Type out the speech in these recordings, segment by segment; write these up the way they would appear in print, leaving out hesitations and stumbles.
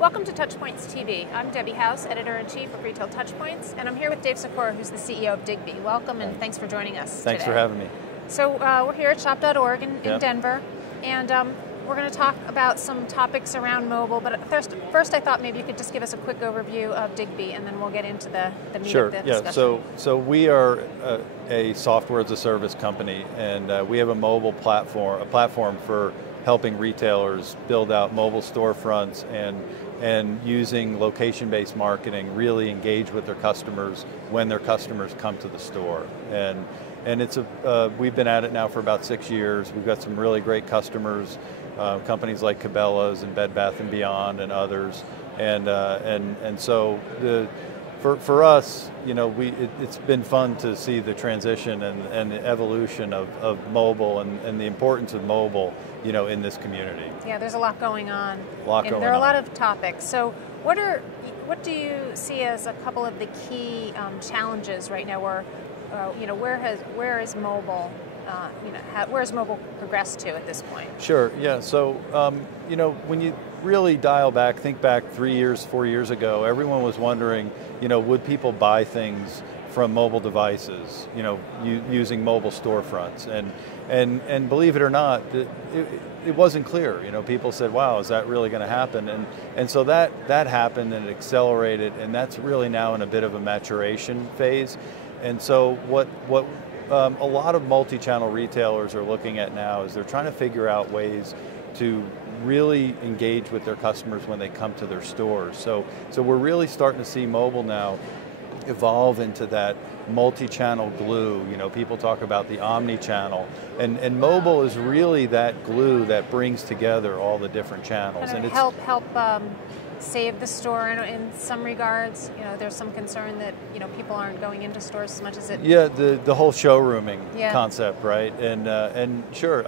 Welcome to TouchPoints TV. I'm Debbie House, Editor-in-Chief of Retail TouchPoints, and I'm here with Dave Sikora, who's the CEO of Digby. Welcome, and thanks for joining us Thanks today. for having me. So we're here at shop.org in Denver, and we're going to talk about some topics around mobile, but first I thought maybe you could just give us a quick overview of Digby, and then we'll get into the meat of the discussion. So we are a software as a service company, and we have a mobile platform, for helping retailers build out mobile storefronts and using location-based marketing, really engage with their customers when their customers come to the store. And it's we've been at it now for about 6 years. We've got some really great customers, companies like Cabela's and Bed Bath & Beyond and others. And so for us, you know, it's been fun to see the transition and the evolution of mobile and the importance of mobile, you know, in this community. Yeah, there's a lot going on. There are a lot of topics. So what do you see as a couple of the key challenges right now? Where you know, where is mobile? Where has mobile progressed to at this point? Sure. Yeah. So you know, when you really dial back, think back 3 years, 4 years ago, everyone was wondering, you know, would people buy things from mobile devices, you know, using mobile storefronts, and believe it or not, it wasn't clear. You know, people said, "Wow, is that really going to happen?" And so that happened, and it accelerated, and that's really now in a bit of a maturation phase. And so what a lot of multi-channel retailers are looking at now is they're trying to figure out ways to really engage with their customers when they come to their stores. So we're really starting to see mobile now evolve into that multi-channel glue. You know, people talk about the Omnichannel, and mobile is really that glue that brings together all the different channels. And help save the store in some regards. You know, there's some concern that, you know, people aren't going into stores as much as it. Yeah, the whole showrooming concept, right? And sure,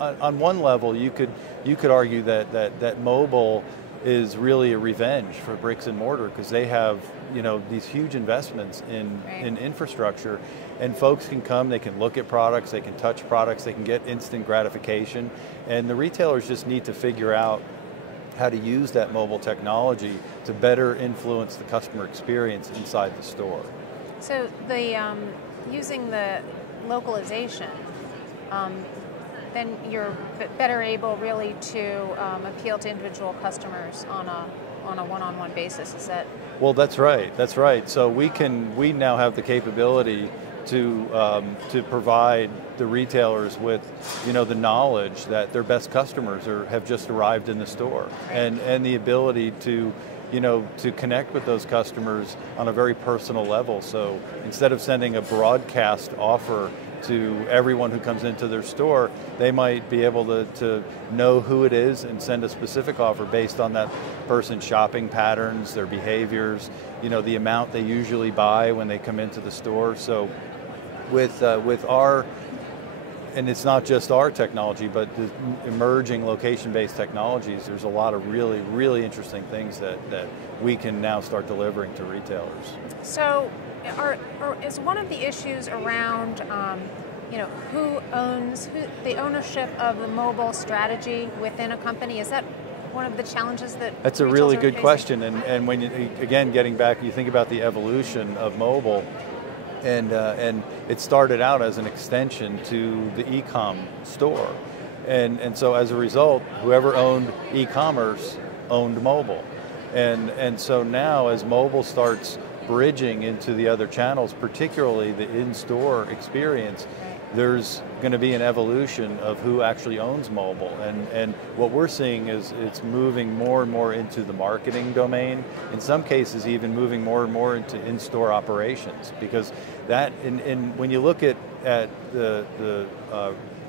on one level, you could argue that mobile is really a revenge for bricks and mortar, because they have, you know, these huge investments in infrastructure, and folks can come, they can look at products, they can touch products, they can get instant gratification, and the retailers just need to figure out how to use that mobile technology to better influence the customer experience inside the store. So the using the localization, then you're better able really to appeal to individual customers on a one-on-one basis. Is that? Well, that's right. That's right. So we now have the capability to provide the retailers with, you know, the knowledge that their best customers have just arrived in the store, and the ability to, you know, to connect with those customers on a very personal level. So instead of sending a broadcast offer to everyone who comes into their store, they might be able to know who it is and send a specific offer based on that person's shopping patterns, their behaviors, you know, the amount they usually buy when they come into the store. So with our, and it's not just our technology, but the emerging location-based technologies, there's a lot of really, really interesting things that we can now start delivering to retailers. So is one of the issues around you know, who owns the ownership of the mobile strategy within a company? Is that one of the challenges that That's a really good question, and when you, again, getting back, you think about the evolution of mobile, and it started out as an extension to the e-com store, and so as a result, whoever owned e-commerce owned mobile, and so now as mobile starts bridging into the other channels, particularly the in-store experience, there's going to be an evolution of who actually owns mobile, and what we're seeing is it's moving more and more into the marketing domain, in some cases even moving more and more into in-store operations, because that, when you look at the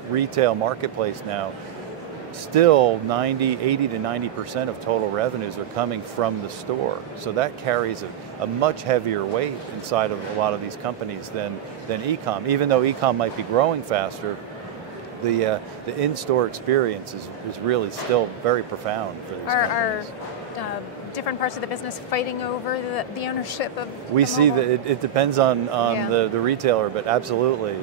retail marketplace now, still 80 to 90% of total revenues are coming from the store. So that carries a much heavier weight inside of a lot of these companies than e-com. Even though e-com might be growing faster, the in-store experience is really still very profound for these companies. Are different parts of the business fighting over the ownership of We see that it depends on the retailer, but absolutely.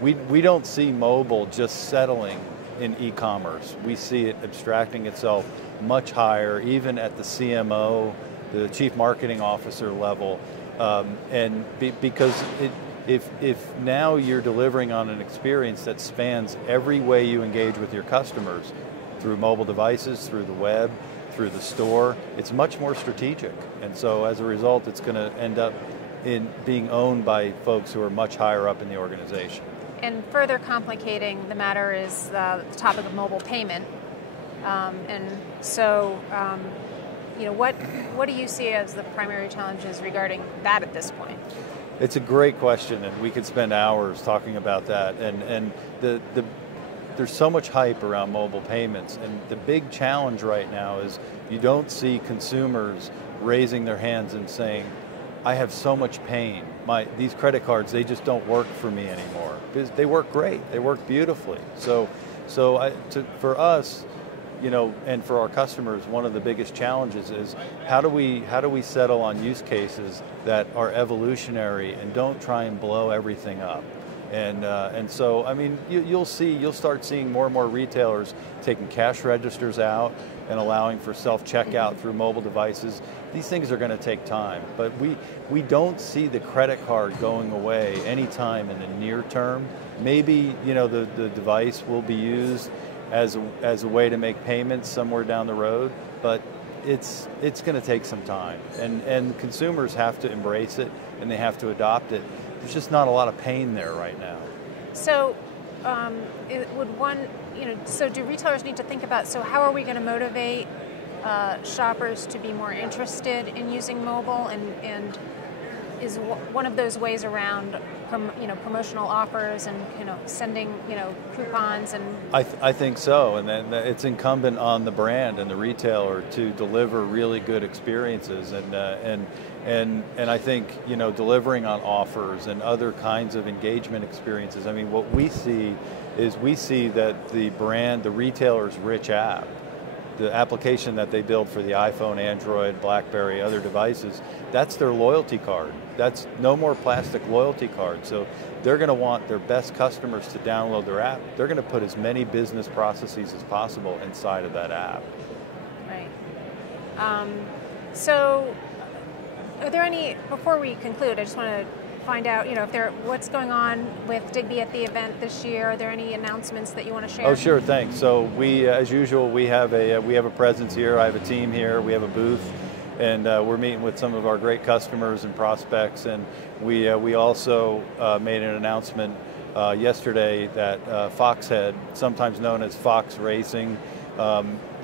We don't see mobile just settling in e-commerce. We see it abstracting itself much higher, even at the CMO, the Chief Marketing Officer level, because if now you're delivering on an experience that spans every way you engage with your customers, through mobile devices, through the web, through the store, it's much more strategic. And so as a result, it's going to end up in being owned by folks who are much higher up in the organization. And further complicating the matter is the topic of mobile payment. And so, what do you see as the primary challenges regarding that at this point? It's a great question, and we could spend hours talking about that. And there's so much hype around mobile payments, and the big challenge right now is you don't see consumers raising their hands and saying, I have so much pain. These credit cards, they just don't work for me anymore. Because they work great, they work beautifully. So for us, and for our customers, one of the biggest challenges is how do we settle on use cases that are evolutionary and don't try and blow everything up. And so, I mean, you'll start seeing more and more retailers taking cash registers out and allowing for self-checkout through mobile devices. These things are going to take time, but we don't see the credit card going away anytime in the near term. Maybe, the device will be used as a way to make payments somewhere down the road, but it's going to take some time. And consumers have to embrace it and they have to adopt it. There's just not a lot of pain there right now. So, so do retailers need to think about, so how are we going to motivate shoppers to be more interested in using mobile, and is one of those ways around promotional offers and sending coupons? And I think so, and then it's incumbent on the brand and the retailer to deliver really good experiences, and I think delivering on offers and other kinds of engagement experiences. I mean, what we see that the retailer's rich app, the application that they build for the iPhone, Android, BlackBerry, other devices, that's their loyalty card. That's no more plastic loyalty card. So they're going to want their best customers to download their app. They're going to put as many business processes as possible inside of that app. Right. So are there any, before we conclude, I just want to find out, what's going on with Digby at the event this year. Are there any announcements that you want to share? Oh, sure, thanks. So we, as usual, we have a presence here. I have a team here. We have a booth, and we're meeting with some of our great customers and prospects. And we also made an announcement yesterday that Foxhead, sometimes known as Fox Racing,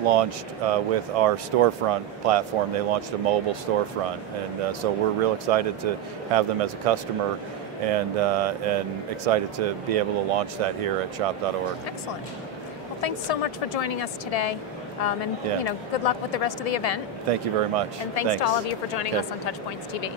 launched with our storefront platform. They launched a mobile storefront, and so we're real excited to have them as a customer, and excited to be able to launch that here at shop.org. Excellent. Well, thanks so much for joining us today, and good luck with the rest of the event. Thank you very much. And thanks to all of you for joining us on TouchPoints TV.